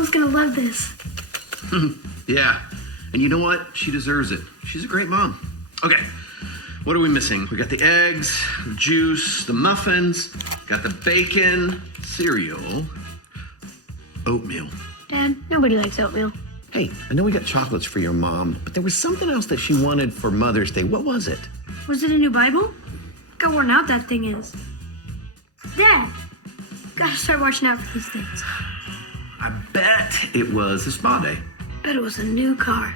Mom's gonna love this. Yeah. And you know what? She deserves it. She's a great mom. Okay. What are we missing? We got the eggs, the juice, the muffins, got the bacon, cereal, oatmeal. Dad, nobody likes oatmeal. Hey, I know we got chocolates for your mom, but there was something else that she wanted for Mother's Day. What was it? Was it a new Bible? Look how worn out that thing is. Dad, gotta start watching out for these things. I bet it was a spa day. Bet it was a new car.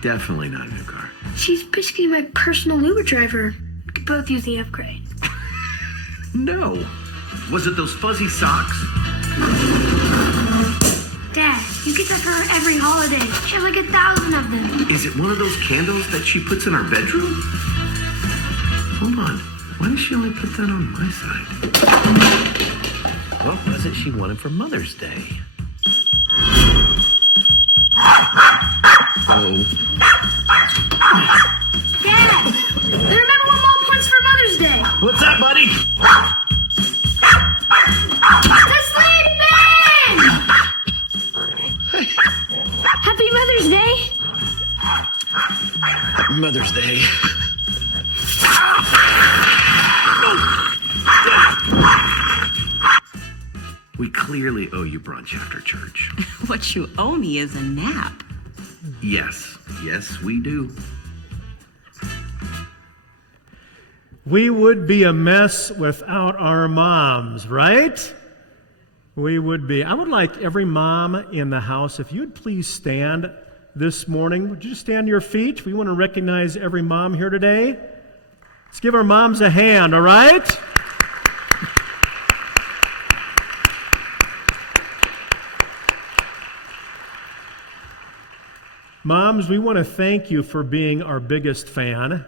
Definitely not a new car. She's basically my personal Uber driver. We could both use the upgrade. No. Was it those fuzzy socks? Dad, you get that for her every holiday. She has like 1,000 of them. Is it one of those candles that she puts in our bedroom? Hold on. Why does she only put that on my side? What was it she wanted for Mother's Day? Oh. Dad, remember what Mom wants for Mother's Day? What's up, buddy? The sled bin! Happy Mother's Day. Mother's Day. We clearly owe you brunch after church. What you owe me is a nap. Yes. Yes, we do. We would be a mess without our moms, right? We would be. I would like every mom in the house, if you'd please stand this morning. Would you stand to your feet? We want to recognize every mom here today. Let's give our moms a hand, all right? Moms, we want to thank you for being our biggest fan,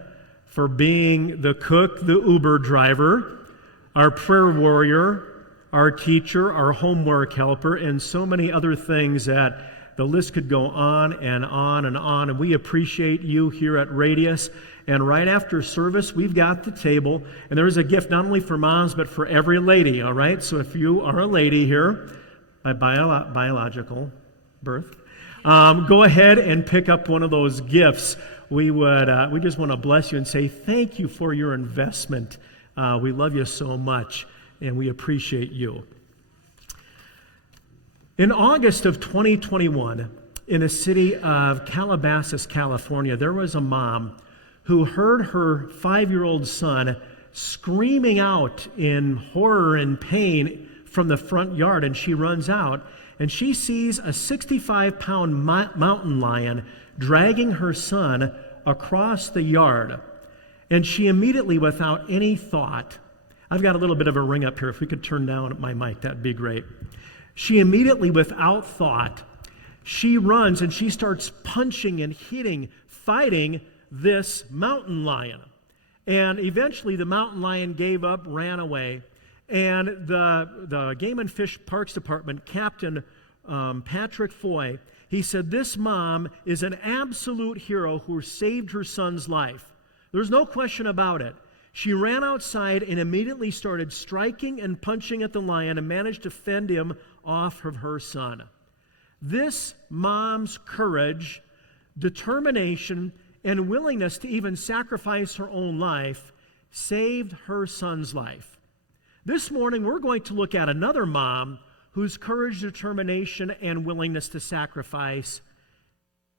for being the cook, the Uber driver, our prayer warrior, our teacher, our homework helper, and so many other things that the list could go on and on and on. And we appreciate you here at Radius. And right after service, we've got the table. And there is a gift not only for moms, but for every lady, all right? So if you are a lady here by biological birth, go ahead and pick up one of those gifts. We just want to bless you and say thank you for your investment. We love you so much, and we appreciate you. In August of 2021, in the city of Calabasas, California, there was a mom who heard her 5-year-old son screaming out in horror and pain from the front yard, and she runs out, and she sees a 65-pound mountain lion dragging her son across the yard. And she immediately, without any thought, I've got a little bit of a ring up here. If we could turn down my mic, that'd be great. She immediately, without thought, she runs and she starts punching and hitting, fighting this mountain lion. And eventually the mountain lion gave up, ran away. And the Game and Fish Parks Department, Captain Patrick Foy, he said, this mom is an absolute hero who saved her son's life. There's no question about it. She ran outside and immediately started striking and punching at the lion and managed to fend him off of her son. This mom's courage, determination, and willingness to even sacrifice her own life saved her son's life. This morning, we're going to look at another mom whose courage, determination, and willingness to sacrifice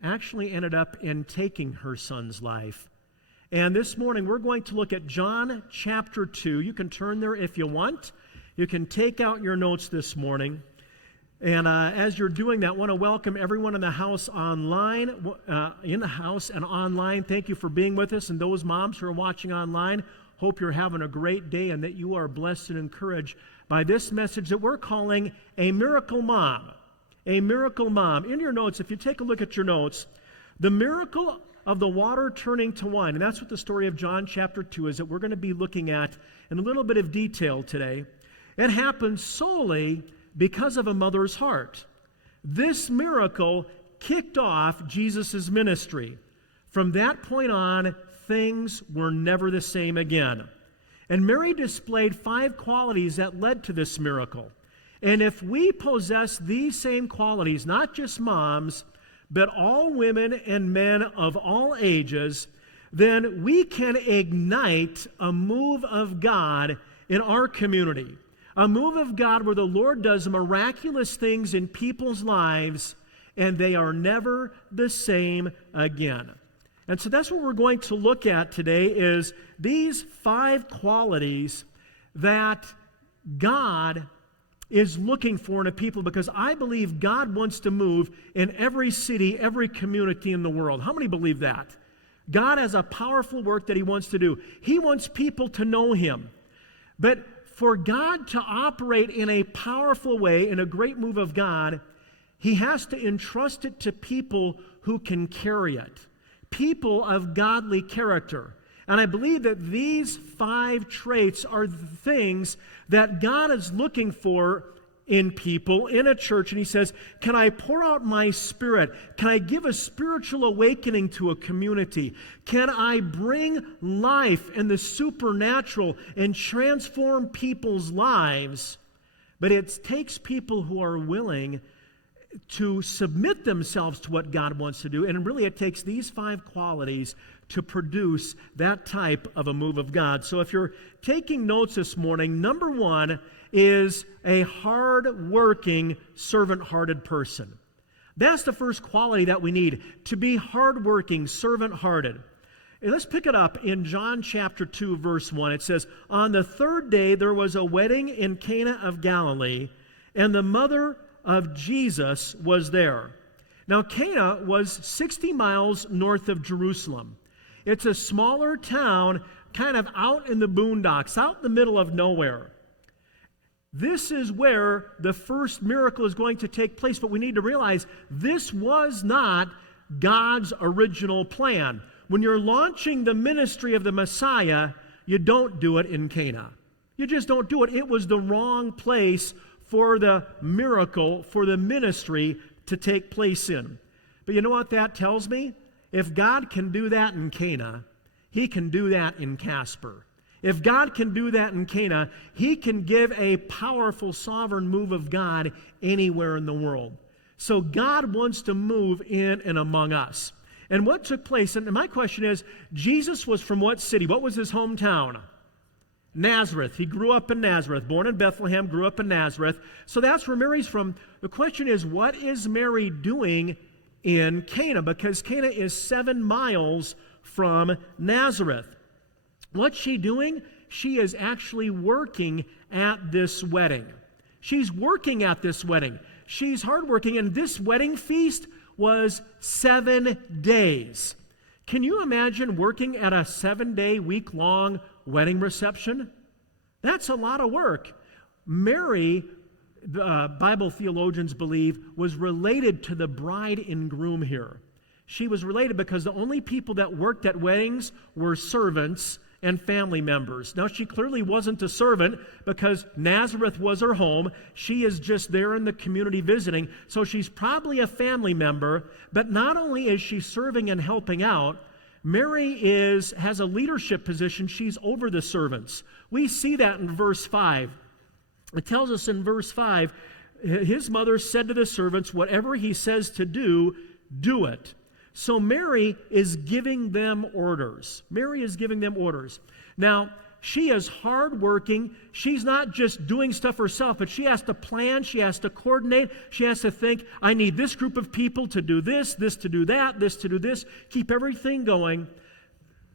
actually ended up in taking her son's life. And this morning, we're going to look at John chapter 2. You can turn there if you want. You can take out your notes this morning. And as you're doing that, I want to welcome everyone in the house online, in the house and online. Thank you for being with us. And those moms who are watching online, hope you're having a great day and that you are blessed and encouraged by this message that we're calling A Miracle Mom. A Miracle Mom. In your notes, if you take a look at your notes, the miracle of the water turning to wine, and that's what the story of John chapter 2 is that we're going to be looking at in a little bit of detail today. It happened solely because of a mother's heart. This miracle kicked off Jesus' ministry. From that point on, things were never the same again. And Mary displayed 5 qualities that led to this miracle. And if we possess these same qualities, not just moms, but all women and men of all ages, then we can ignite a move of God in our community. A move of God where the Lord does miraculous things in people's lives and they are never the same again. And so that's what we're going to look at today is these 5 qualities that God is looking for in a people, because I believe God wants to move in every city, every community in the world. How many believe that? God has a powerful work that he wants to do. He wants people to know him. But for God to operate in a powerful way, in a great move of God, he has to entrust it to people who can carry it. People of godly character. And I believe that these 5 traits are the things that God is looking for in people, in a church. And he says, can I pour out my spirit? Can I give a spiritual awakening to a community? Can I bring life and the supernatural and transform people's lives? But it takes people who are willing to submit themselves to what God wants to do. And really it takes these 5 qualities to produce that type of a move of God. So if you're taking notes this morning, number 1 is a hard-working, servant-hearted person. That's the first quality that we need, to be hard-working, servant-hearted. And let's pick it up in John chapter 2, verse 1. It says, on the 3rd day there was a wedding in Cana of Galilee, and the mother of Jesus was there. Now, Cana was 60 miles north of Jerusalem. It's a smaller town, kind of out in the boondocks, out in the middle of nowhere. This is where the first miracle is going to take place, but we need to realize this was not God's original plan. When you're launching the ministry of the Messiah, you don't do it in Cana. You just don't do it. It was the wrong place for the miracle, for the ministry to take place in. But you know what that tells me? If God can do that in Cana, he can do that in Casper. If God can do that in Cana, he can give a powerful sovereign move of God anywhere in the world. So God wants to move in and among us. And what took place, and my question is, Jesus was from what city? What was his hometown? Nazareth. He grew up in Nazareth, born in Bethlehem, grew up in Nazareth. So that's where Mary's from. The question is, what is Mary doing in Cana? Because Cana is 7 miles from Nazareth. What's she doing? She is actually working at this wedding. She's working at this wedding. She's hardworking, and this wedding feast was 7 days. Can you imagine working at a 7-day, week-long wedding reception? That's a lot of work. Mary, Bible theologians believe, was related to the bride and groom here. She was related because the only people that worked at weddings were servants and family members. Now, she clearly wasn't a servant because Nazareth was her home. She is just there in the community visiting, so she's probably a family member. But not only is she serving and helping out, Mary has a leadership position. She's over the servants. We see that in verse 5. It tells us in verse 5, his mother said to the servants, whatever he says to do, do it. So Mary is giving them orders. Mary is giving them orders. Now, she is hardworking. She's not just doing stuff herself, but she has to plan. She has to coordinate. She has to think, I need this group of people to do this to do that, this to do this, keep everything going.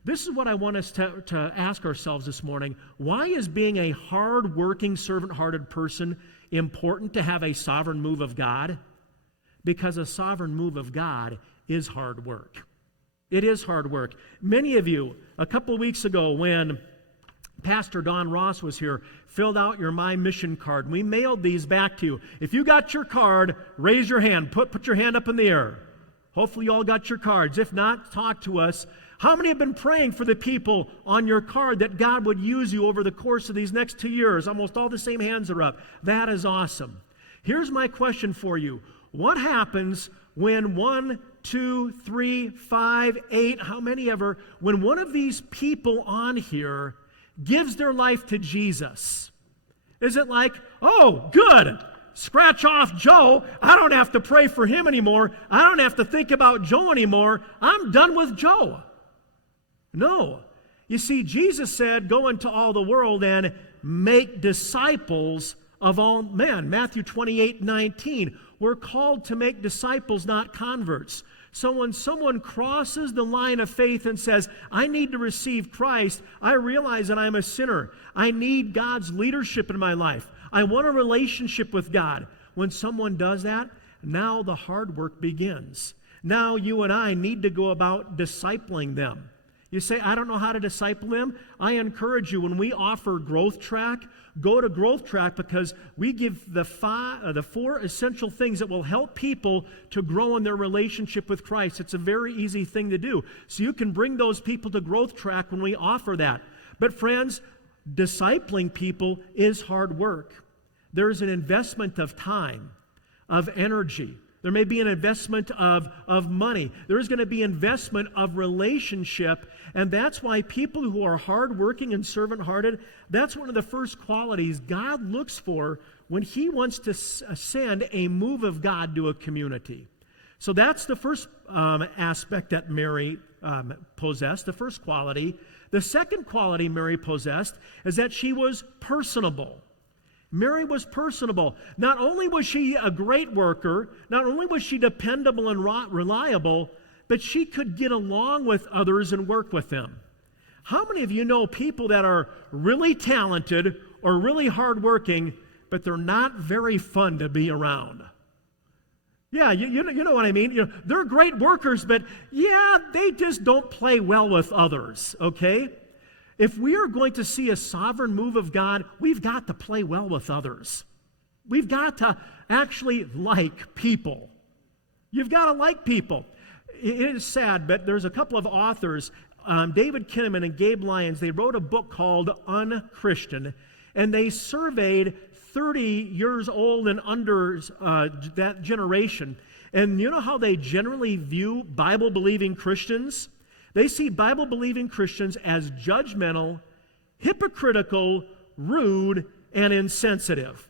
This is what I want us to ask ourselves this morning. Why is being a hardworking, servant-hearted person important to have a sovereign move of God? Because a sovereign move of God is hard work. It is hard work. Many of you, a couple weeks ago when Pastor Don Ross was here, filled out your My Mission card. We mailed these back to you. If you got your card, raise your hand. Put your hand up in the air. Hopefully you all got your cards. If not, talk to us. How many have been praying for the people on your card that God would use you over the course of these next 2 years? Almost all the same hands are up. That is awesome. Here's my question for you. What happens when 1, 2, 3, 5, 8, how many ever, when one of these people on here gives their life to Jesus? Is it like, oh, good, scratch off Joe. I don't have to pray for him anymore. I don't have to think about Joe anymore. I'm done with Joe. No. You see, Jesus said, go into all the world and make disciples of all men. Matthew 28:19. We're called to make disciples, not converts. So when someone crosses the line of faith and says, I need to receive Christ, I realize that I'm a sinner. I need God's leadership in my life. I want a relationship with God. When someone does that, now the hard work begins. Now you and I need to go about discipling them. You say, I don't know how to disciple them. I encourage you, when we offer Growth Track, go to Growth Track, because we give the four essential things that will help people to grow in their relationship with Christ. It's a very easy thing to do. So you can bring those people to Growth Track when we offer that. But friends, discipling people is hard work. There's an investment of time, of energy. There may be an investment of money. There is going to be investment of relationship, and that's why people who are hardworking and servant-hearted, that's one of the first qualities God looks for when He wants to send a move of God to a community. So that's the first aspect that Mary possessed, the first quality. The second quality Mary possessed is that she was personable. Mary was personable. Not only was she a great worker, not only was she dependable and reliable, but she could get along with others and work with them. How many of you know people that are really talented or really hardworking, but they're not very fun to be around? Yeah, you know what I mean. You know, they're great workers, but yeah, they just don't play well with others, okay? If we are going to see a sovereign move of God, we've got to play well with others. We've got to actually like people. You've got to like people. It is sad, but there's a couple of authors, David Kinnaman and Gabe Lyons, they wrote a book called Unchristian, and they surveyed 30 years old and under that generation. And you know how they generally view Bible-believing Christians? They see Bible-believing Christians as judgmental, hypocritical, rude, and insensitive.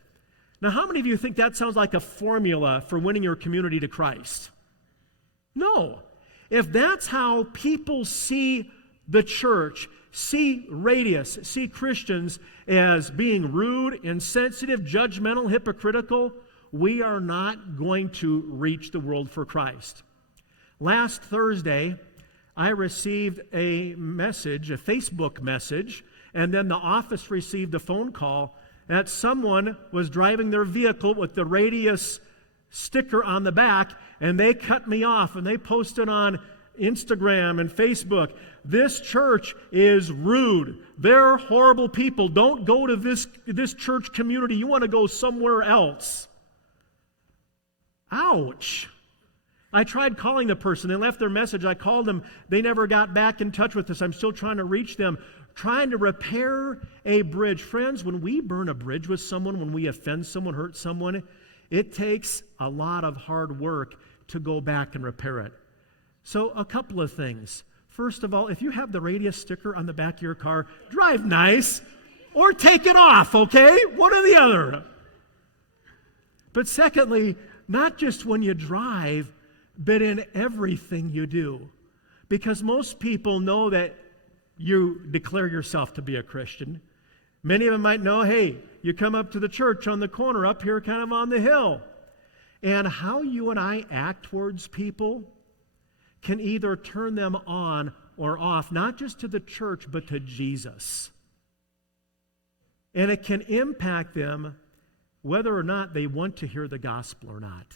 Now, how many of you think that sounds like a formula for winning your community to Christ? No. If that's how people see the church, see Radius, see Christians as being rude, insensitive, judgmental, hypocritical, we are not going to reach the world for Christ. Last Thursday, I received a message, a Facebook message, and then the office received a phone call that someone was driving their vehicle with the Radius sticker on the back, and they cut me off, and they posted on Instagram and Facebook, this church is rude. They're horrible people. Don't go to this church community. You want to go somewhere else. Ouch. I tried calling the person. They left their message. I called them. They never got back in touch with us. I'm still trying to reach them, trying to repair a bridge. Friends, when we burn a bridge with someone, when we offend someone, hurt someone, it takes a lot of hard work to go back and repair it. So a couple of things. First of all, if you have the Radius sticker on the back of your car, drive nice or take it off, okay? One or the other. But secondly, not just when you drive, but in everything you do. Because most people know that you declare yourself to be a Christian. Many of them might know, hey, you come up to the church on the corner up here kind of on the hill. And how you and I act towards people can either turn them on or off, not just to the church, but to Jesus. And it can impact them whether or not they want to hear the gospel or not.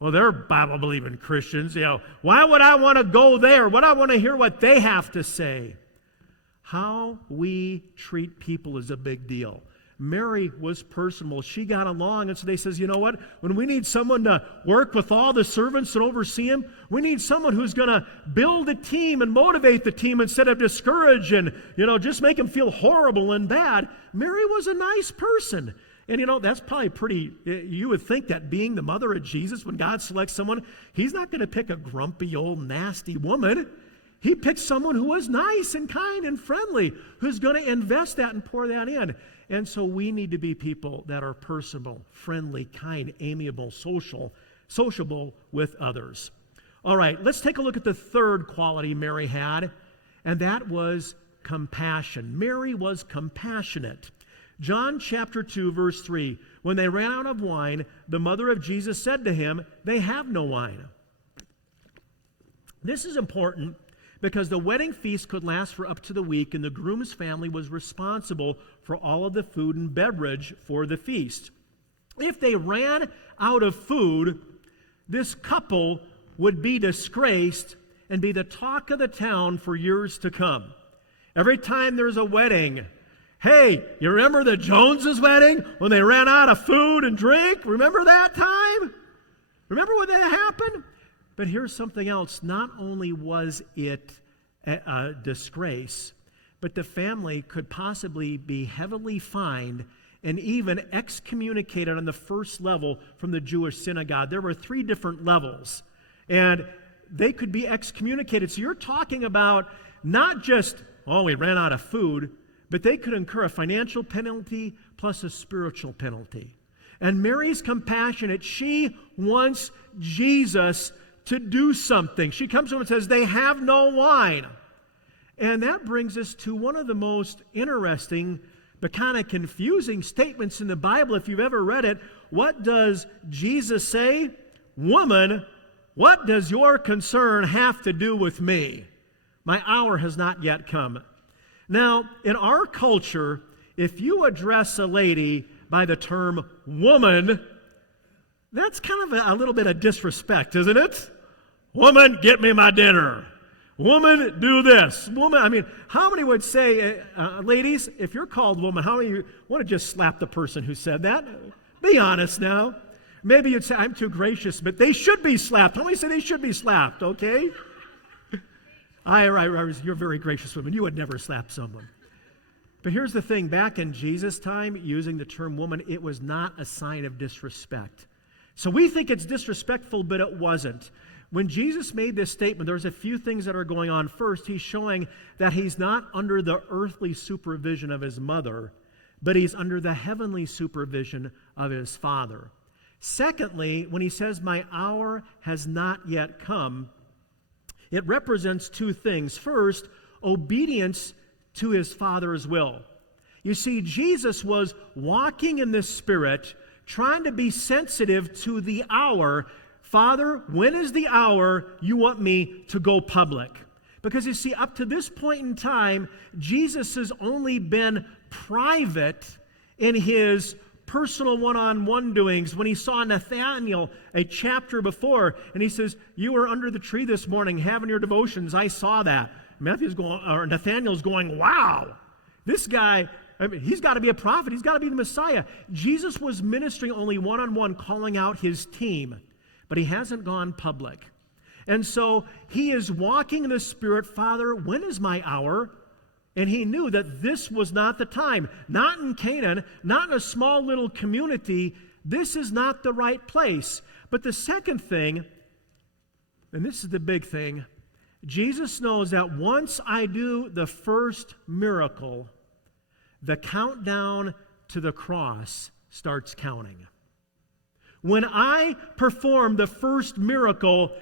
Well, they're Bible-believing Christians. You know, why would I want to go there? Would I want to hear what they have to say? How we treat people is a big deal. Mary was personable. She got along, and so they says, you know what? When we need someone to work with all the servants and oversee them, we need someone who's going to build a team and motivate the team instead of discourage and, just make them feel horrible and bad. Mary was a nice person. And that's probably pretty, you would think that being the mother of Jesus, when God selects someone, He's not going to pick a grumpy old nasty woman. He picked someone who was nice and kind and friendly, who's going to invest that and pour that in. And so we need to be people that are personable, friendly, kind, amiable, sociable with others. All right, let's take a look at the third quality Mary had, and that was compassion. Mary was compassionate. John chapter 2, verse 3, when they ran out of wine, the mother of Jesus said to him, "They have no wine." This is important because the wedding feast could last for up to the week, and the groom's family was responsible for all of the food and beverage for the feast. If they ran out of food, this couple would be disgraced and be the talk of the town for years to come. Every time there's a wedding, hey, you remember the Joneses' wedding when they ran out of food and drink? Remember that time? Remember when that happened? But here's something else. Not only was it a disgrace, but the family could possibly be heavily fined and even excommunicated on the first level from the Jewish synagogue. There were 3 different levels, and they could be excommunicated. So you're talking about not just, oh, we ran out of food, but they could incur a financial penalty plus a spiritual penalty. And Mary's compassionate. She wants Jesus to do something. She comes to him and says, "They have no wine." And that brings us to one of the most interesting but kind of confusing statements in the Bible if you've ever read it. What does Jesus say? "Woman, what does your concern have to do with me? My hour has not yet come." Now, in our culture, if you address a lady by the term woman, that's kind of a little bit of disrespect, isn't it? "Woman, get me my dinner. Woman, do this. Woman," I mean, how many would say, ladies, if you're called woman, how many of you want to just slap the person who said that? Be honest now. Maybe you'd say, "I'm too gracious," but they should be slapped. How many say they should be slapped, okay? You're very gracious women. You would never slap someone. But here's the thing. Back in Jesus' time, using the term woman, it was not a sign of disrespect. So we think it's disrespectful, but it wasn't. When Jesus made this statement, there's a few things that are going on. First, he's showing that he's not under the earthly supervision of his mother, but he's under the heavenly supervision of his Father. Secondly, when he says, "My hour has not yet come," it represents 2 things. First, obedience to his Father's will. You see, Jesus was walking in the Spirit, trying to be sensitive to the hour. "Father, when is the hour you want me to go public?" Because you see, up to this point in time, Jesus has only been private in his personal one-on-one doings. When he saw Nathanael a chapter before, and he says, "You were under the tree this morning having your devotions. I saw that." Nathanael's going, "Wow, this guy, he's got to be a prophet. He's got to be the Messiah." Jesus was ministering only one-on-one, calling out his team. But he hasn't gone public. And so he is walking in the Spirit. "Father, when is my hour?" And he knew that this was not the time. Not in Canaan, not in a small little community. This is not the right place. But the second thing, and this is the big thing, Jesus knows that once I do the first miracle, the countdown to the cross starts counting. When I perform the first miracle,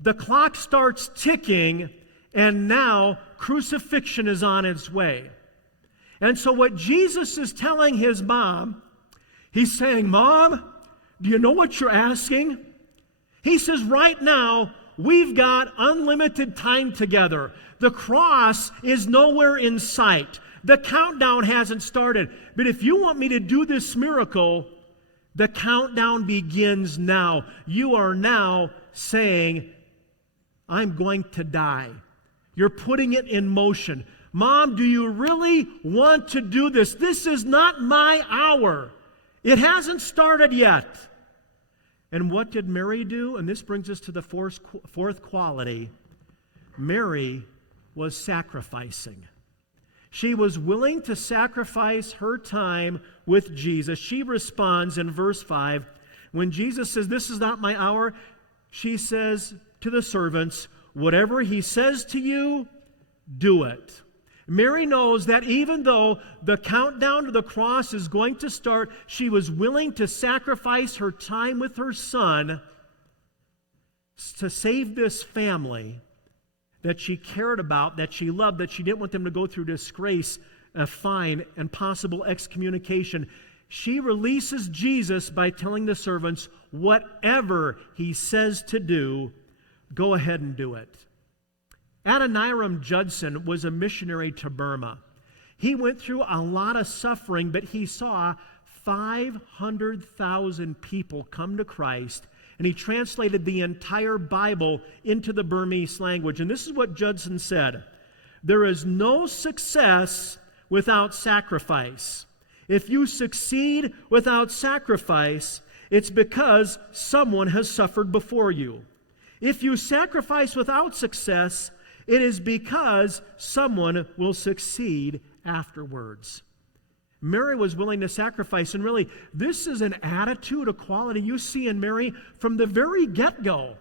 the clock starts ticking, and now crucifixion is on its way. And so what Jesus is telling his mom, he's saying, "Mom, do you know what you're asking?" He says, "Right now, we've got unlimited time together. The cross is nowhere in sight. The countdown hasn't started. But if you want me to do this miracle, the countdown begins now. You are now saying, I'm going to die. You're putting it in motion. Mom, do you really want to do this? This is not my hour. It hasn't started yet." And what did Mary do? And this brings us to the fourth quality. Mary was sacrificing. She was willing to sacrifice her time with Jesus. She responds in verse 5. When Jesus says, "This is not my hour," she says to the servants, whatever he says to you, do it. Mary knows that even though the countdown to the cross is going to start, she was willing to sacrifice her time with her son to save this family that she cared about, that she loved, that she didn't want them to go through disgrace, a fine, and possible excommunication. She releases Jesus by telling the servants, whatever he says to do, go ahead and do it. Adoniram Judson was a missionary to Burma. He went through a lot of suffering, but he saw 500,000 people come to Christ, and he translated the entire Bible into the Burmese language. And this is what Judson said: there is no success without sacrifice. If you succeed without sacrifice, it's because someone has suffered before you. If you sacrifice without success, it is because someone will succeed afterwards. Mary was willing to sacrifice, and really, this is an attitude, a quality you see in Mary from the very get-go.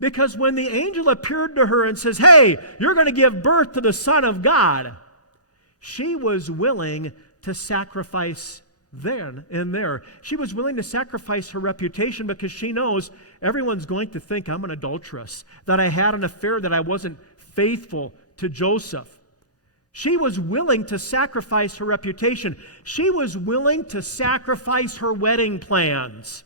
Because when the angel appeared to her and says, hey, you're going to give birth to the Son of God, she was willing to sacrifice then and there. She was willing to sacrifice her reputation because she knows everyone's going to think I'm an adulteress, that I had an affair, that I wasn't faithful to Joseph. She was willing to sacrifice her reputation. She was willing to sacrifice her wedding plans.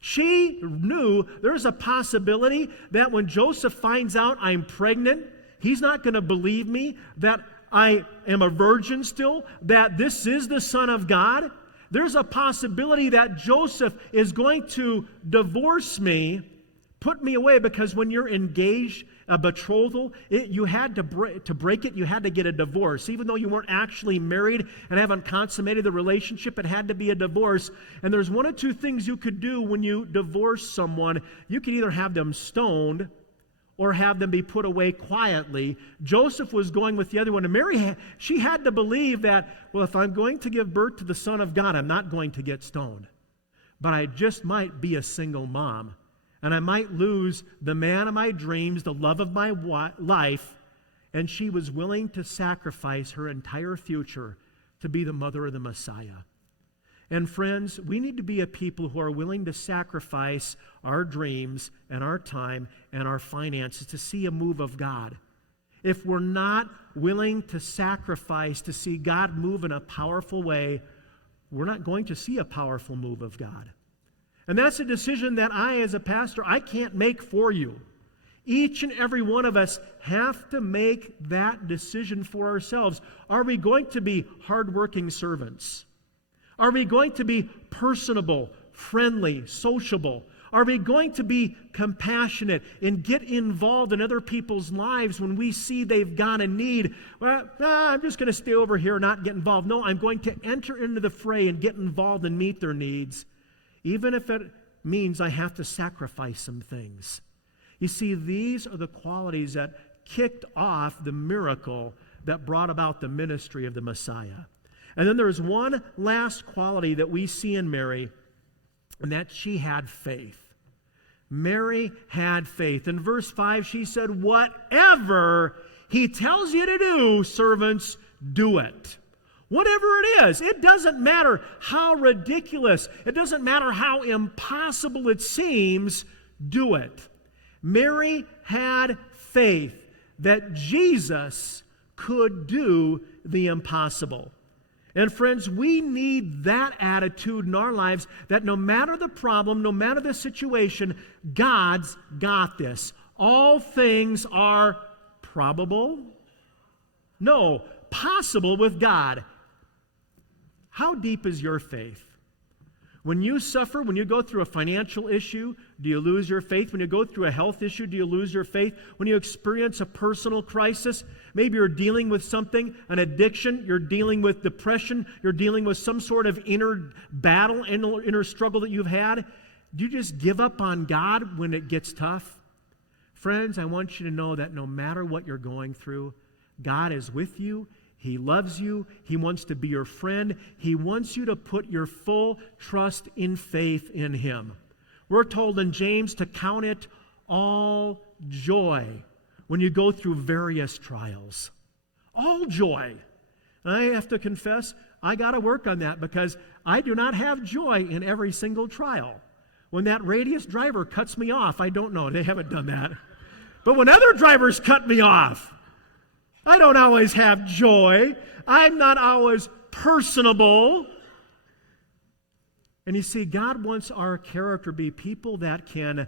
She knew there's a possibility that when Joseph finds out I'm pregnant, he's not going to believe me, that I am a virgin still, that this is the Son of God. There's a possibility that Joseph is going to divorce me, put me away, because when you're engaged, a betrothal, you had to break it, you had to get a divorce. Even though you weren't actually married and haven't consummated the relationship, it had to be a divorce. And there's one of two things you could do when you divorce someone. You could either have them stoned or have them be put away quietly. Joseph was going with the other one. And Mary, she had to believe that, well, if I'm going to give birth to the Son of God, I'm not going to get stoned. But I just might be a single mom. And I might lose the man of my dreams, the love of my life. And she was willing to sacrifice her entire future to be the mother of the Messiah. And friends, we need to be a people who are willing to sacrifice our dreams and our time and our finances to see a move of God. If we're not willing to sacrifice to see God move in a powerful way, we're not going to see a powerful move of God. And that's a decision that I, as a pastor, I can't make for you. Each and every one of us have to make that decision for ourselves. Are we going to be hardworking servants? Are we going to be personable, friendly, sociable? Are we going to be compassionate and get involved in other people's lives when we see they've got a need? Well, I'm just going to stay over here and not get involved. No, I'm going to enter into the fray and get involved and meet their needs, even if it means I have to sacrifice some things. You see, these are the qualities that kicked off the miracle that brought about the ministry of the Messiah. And then there's one last quality that we see in Mary, and that she had faith. Mary had faith. In verse 5, she said, whatever he tells you to do, servants, do it. Whatever it is, it doesn't matter how ridiculous, it doesn't matter how impossible it seems, do it. Mary had faith that Jesus could do the impossible. And friends, we need that attitude in our lives, that no matter the problem, no matter the situation, God's got this. All things are probable? No, possible with God. How deep is your faith? When you suffer, when you go through a financial issue, do you lose your faith? When you go through a health issue, do you lose your faith? When you experience a personal crisis, maybe you're dealing with something, an addiction, you're dealing with depression, you're dealing with some sort of inner battle, inner struggle that you've had, do you just give up on God when it gets tough? Friends, I want you to know that no matter what you're going through, God is with you. He loves you. He wants to be your friend. He wants you to put your full trust in faith in Him. We're told in James to count it all joy when you go through various trials. All joy. And I have to confess, I got to work on that because I do not have joy in every single trial. When that Radius driver cuts me off, I don't know, they haven't done that. But when other drivers cut me off, I don't always have joy. I'm not always personable. And you see, God wants our character to be people that can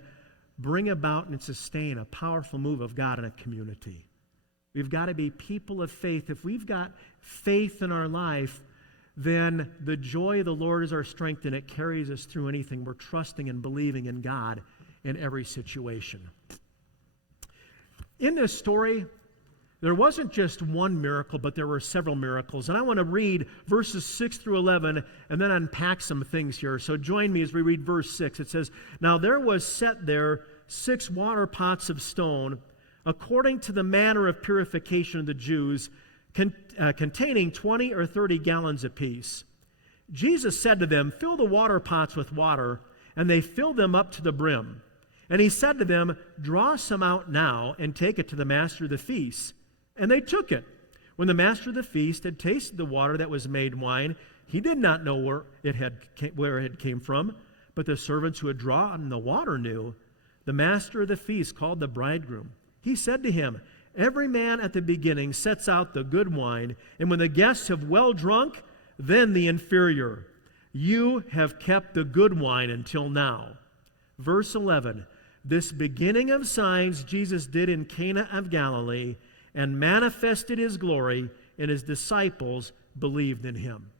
bring about and sustain a powerful move of God in a community. We've got to be people of faith. If we've got faith in our life, then the joy of the Lord is our strength, and it carries us through anything. We're trusting and believing in God in every situation. In this story, there wasn't just one miracle, but there were several miracles. And I want to read verses 6 through 11 and then unpack some things here. So join me as we read verse 6. It says, "Now there was set there 6 water pots of stone, according to the manner of purification of the Jews, containing 20 or 30 gallons apiece. Jesus said to them, 'Fill the water pots with water,' and they filled them up to the brim. And he said to them, 'Draw some out now and take it to the master of the feast.' And they took it. When the master of the feast had tasted the water that was made wine, he did not know where it had came from, but the servants who had drawn the water knew. The master of the feast called the bridegroom. He said to him, 'Every man at the beginning sets out the good wine, and when the guests have well drunk, then the inferior. You have kept the good wine until now.'" Verse 11, "This beginning of signs Jesus did in Cana of Galilee, and manifested his glory, and his disciples believed in him."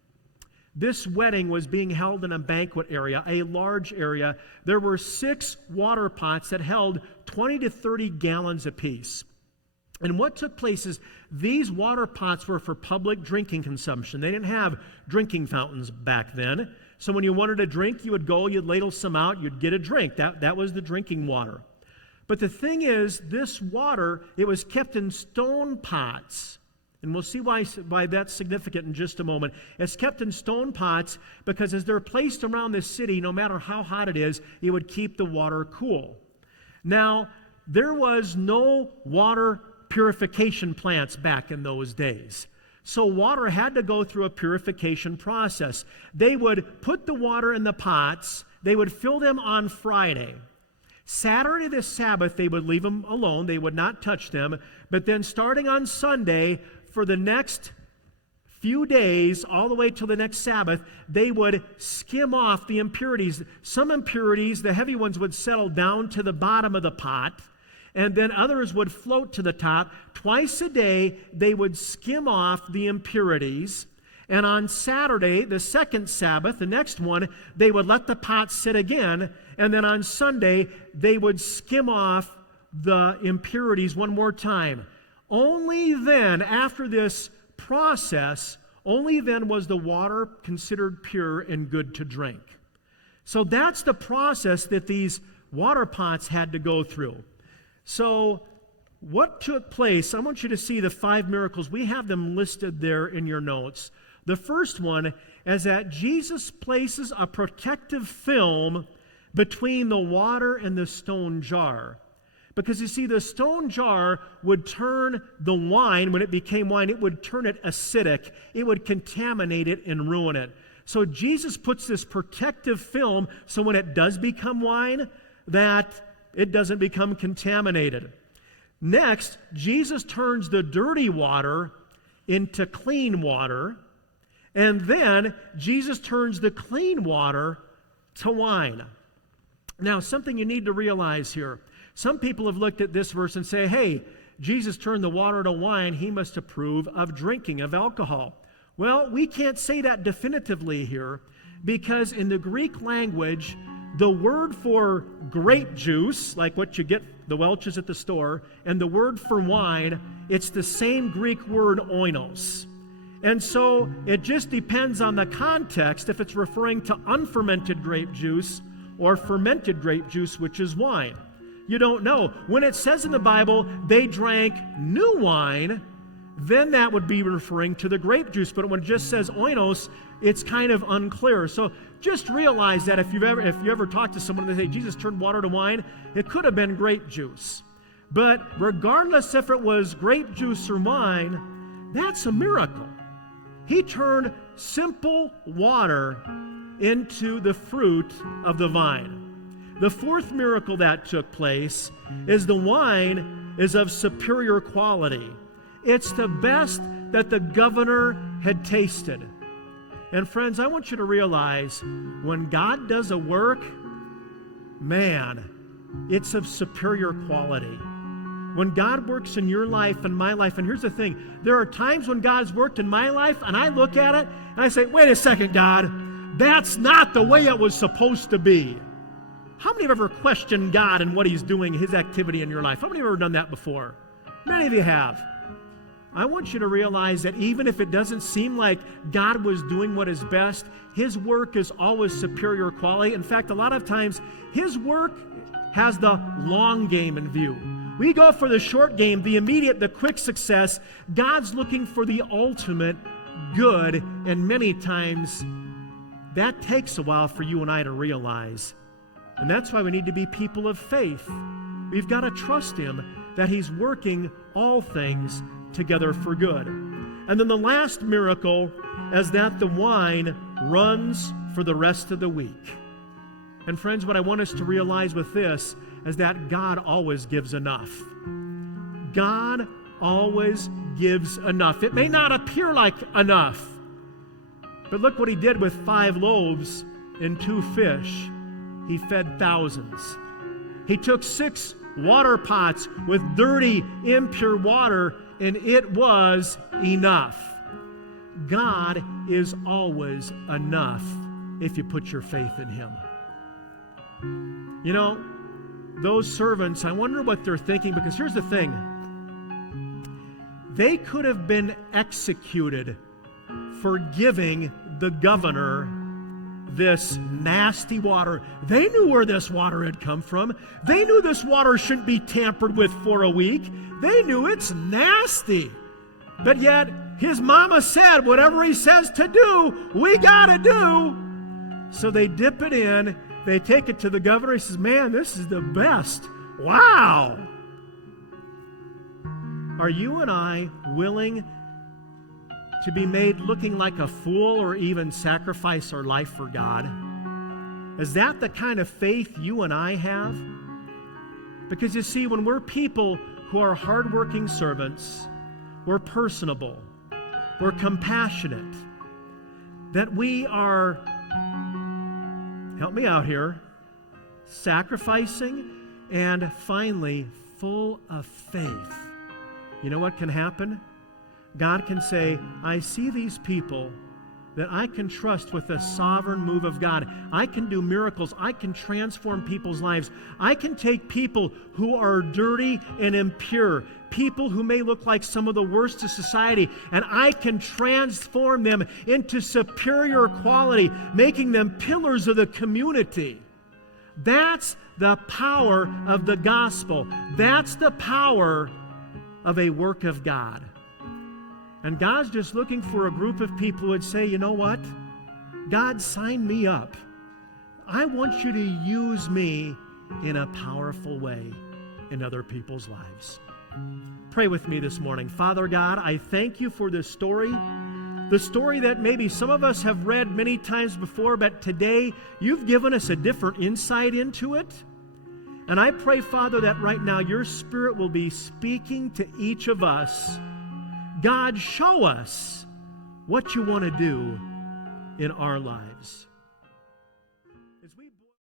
This wedding was being held in a banquet area, a large area. There were 6 water pots that held 20 to 30 gallons apiece. And what took place is these water pots were for public drinking consumption. They didn't have drinking fountains back then. So when you wanted a drink, you would go, you'd ladle some out, you'd get a drink. That was the drinking water. But the thing is, this water, it was kept in stone pots. And we'll see why that's significant in just a moment. It's kept in stone pots because as they're placed around the city, no matter how hot it is, it would keep the water cool. Now, there was no water purification plants back in those days. So water had to go through a purification process. They would put the water in the pots. They would fill them on Friday. Saturday, the Sabbath, they would leave them alone. They would not touch them. But then starting on Sunday, for the next few days, all the way till the next Sabbath, they would skim off the impurities. Some impurities, the heavy ones, would settle down to the bottom of the pot, and then others would float to the top. Twice a day, they would skim off the impurities. And on Saturday, the second Sabbath, the next one, they would let the pot sit again. And then on Sunday, they would skim off the impurities one more time. Only then, after this process, only then was the water considered pure and good to drink. So that's the process that these water pots had to go through. So what took place? I want you to see the 5 miracles. We have them listed there in your notes. The first one is that Jesus places a protective film between the water and the stone jar. Because you see, the stone jar would turn the wine, when it became wine, it would turn it acidic. It would contaminate it and ruin it. So Jesus puts this protective film so when it does become wine, that it doesn't become contaminated. Next, Jesus turns the dirty water into clean water. And then Jesus turns the clean water to wine. Now, something you need to realize here. Some people have looked at this verse and say, hey, Jesus turned the water to wine. He must approve of drinking of alcohol. Well, we can't say that definitively here because in the Greek language, the word for grape juice, like what you get the Welch's at the store, and the word for wine, it's the same Greek word oinos. And so it just depends on the context if it's referring to unfermented grape juice or fermented grape juice, which is wine. You don't know. When it says in the Bible they drank new wine, then that would be referring to the grape juice. But when it just says oinos, it's kind of unclear. So just realize that if you ever talk to someone and they say Jesus turned water to wine, it could have been grape juice. But regardless if it was grape juice or wine, that's a miracle. He turned simple water into the fruit of the vine. The fourth miracle that took place is the wine is of superior quality. It's the best that the governor had tasted. And friends, I want you to realize when God does a work, man, it's of superior quality. When God works in your life and my life, and here's the thing, there are times when God's worked in my life and I look at it and I say, wait a second, God, that's not the way it was supposed to be. How many have ever questioned God and what He's doing, His activity in your life? How many have ever done that before? Many of you have. I want you to realize that even if it doesn't seem like God was doing what is best, His work is always superior quality. In fact, a lot of times, His work has the long game in view. We go for the short game, the immediate, the quick success. God's looking for the ultimate good, and many times that takes a while for you and I to realize. And that's why we need to be people of faith. We've got to trust Him that He's working all things together for good. And then the last miracle is that the wine runs for the rest of the week. And friends, what I want us to realize with this is that God always gives enough. God always gives enough. It may not appear like enough, but look what He did with 5 loaves and 2 fish. He fed thousands. He took 6 water pots with dirty, impure water, and it was enough. God is always enough if you put your faith in Him. You know, those servants, I wonder what they're thinking, because here's the thing. They could have been executed for giving the governor this nasty water. They knew where this water had come from. They knew this water shouldn't be tampered with for a week. They knew it's nasty. But yet, his mama said, whatever he says to do, we gotta do. So they dip it in. They take it to the governor. He says, man, this is the best. Wow. Are you and I willing to be made looking like a fool or even sacrifice our life for God? Is that the kind of faith you and I have? Because you see, when we're people who are hardworking servants, we're personable, we're compassionate, that we are, help me out here, sacrificing, and finally, full of faith. You know what can happen? God can say, I see these people that I can trust with the sovereign move of God. I can do miracles. I can transform people's lives. I can take people who are dirty and impure, people who may look like some of the worst of society, and I can transform them into superior quality, making them pillars of the community. That's the power of the gospel. That's the power of a work of God. And God's just looking for a group of people who would say, you know what? God, sign me up. I want you to use me in a powerful way in other people's lives. Pray with me this morning. Father God, I thank you for this story. The story that maybe some of us have read many times before, but today you've given us a different insight into it. And I pray, Father, that right now your Spirit will be speaking to each of us. God, show us what you want to do in our lives.